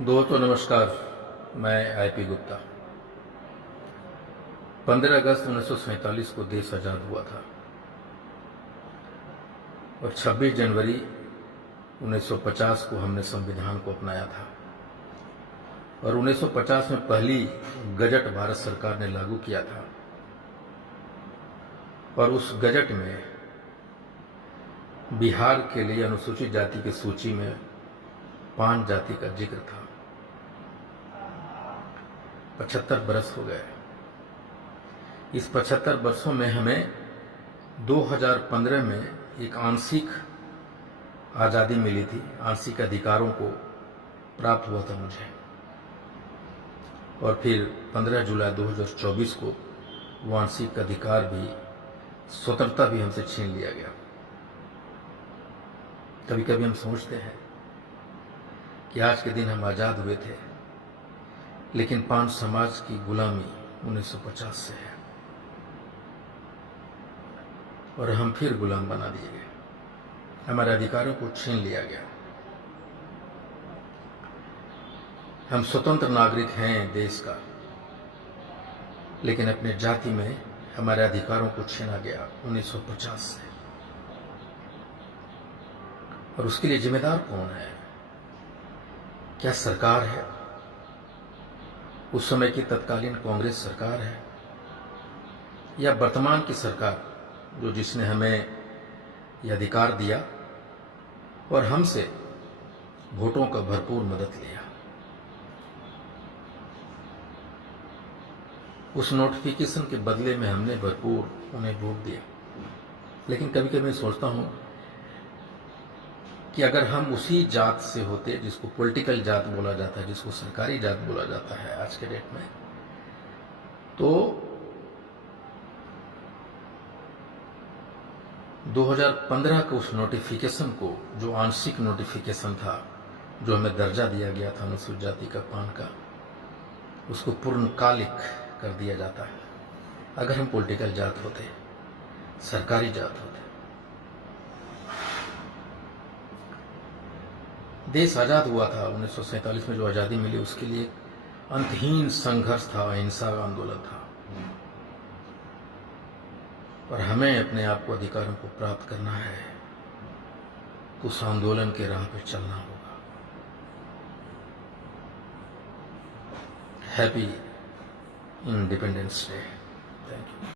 दोस्तों नमस्कार, मैं आईपी गुप्ता। 15 अगस्त 1947 को देश आज़ाद हुआ था और 26 जनवरी 1950 को हमने संविधान को अपनाया था और 1950 में पहली गजट भारत सरकार ने लागू किया था और उस गजट में बिहार के लिए अनुसूचित जाति की सूची में 5 जाति का जिक्र था। 75 बरस हो गए। इस 75 वर्षों में हमें 2015 में एक आंशिक आज़ादी मिली थी, आंशिक अधिकारों को प्राप्त हुआ था मुझे, और फिर 15 जुलाई 2024 को वो आंशिक अधिकार भी, स्वतंत्रता भी हमसे छीन लिया गया। कभी कभी हम सोचते हैं कि आज के दिन हम आज़ाद हुए थे, लेकिन पांच समाज की गुलामी 1950 से है और हम फिर गुलाम बना दिए गए, हमारे अधिकारों को छीन लिया गया। हम स्वतंत्र नागरिक हैं देश का, लेकिन अपने जाति में हमारे अधिकारों को छीना गया 1950 से। और उसके लिए जिम्मेदार कौन है? क्या सरकार है? उस समय की तत्कालीन कांग्रेस सरकार है, या वर्तमान की सरकार जो जिसने हमें यह अधिकार दिया और हमसे वोटों का भरपूर मदद लिया? उस नोटिफिकेशन के बदले में हमने भरपूर उन्हें वोट दिया। लेकिन कभी कभी मैं सोचता हूं कि अगर हम उसी जात से होते जिसको पॉलिटिकल जात बोला जाता है, जिसको सरकारी जात बोला जाता है आज के डेट में, तो 2015 के उस नोटिफिकेशन को, जो आंशिक नोटिफिकेशन था, जो हमें दर्जा दिया गया था अनुसूचित जाति का 5 का, उसको पूर्णकालिक कर दिया जाता है। अगर हम पॉलिटिकल जात होते, सरकारी जात होते। देश आज़ाद हुआ था 1947 में, जो आज़ादी मिली उसके लिए अंतहीन संघर्ष था, अहिंसा का आंदोलन था, और हमें अपने आप को, अधिकारों को प्राप्त करना है तो उस आंदोलन के राह पर चलना होगा। Happy independence day. Thank you.